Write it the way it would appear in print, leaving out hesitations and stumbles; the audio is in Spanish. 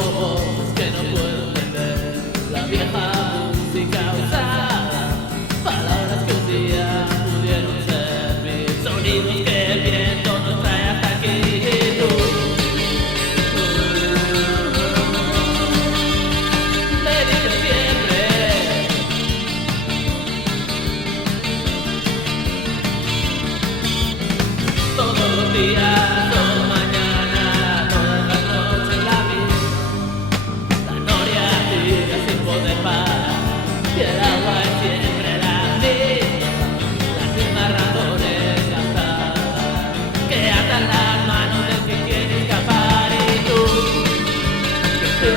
voces que no puedo entender, la vieja música usada, palabras que un día pudieron servir, sonidos que el viento nos trae hasta aquí. Me dices siempre, todos los días. Y el agua es siempre la misma, las mismas razones gastadas que atan las manos del que quiere escapar y tú que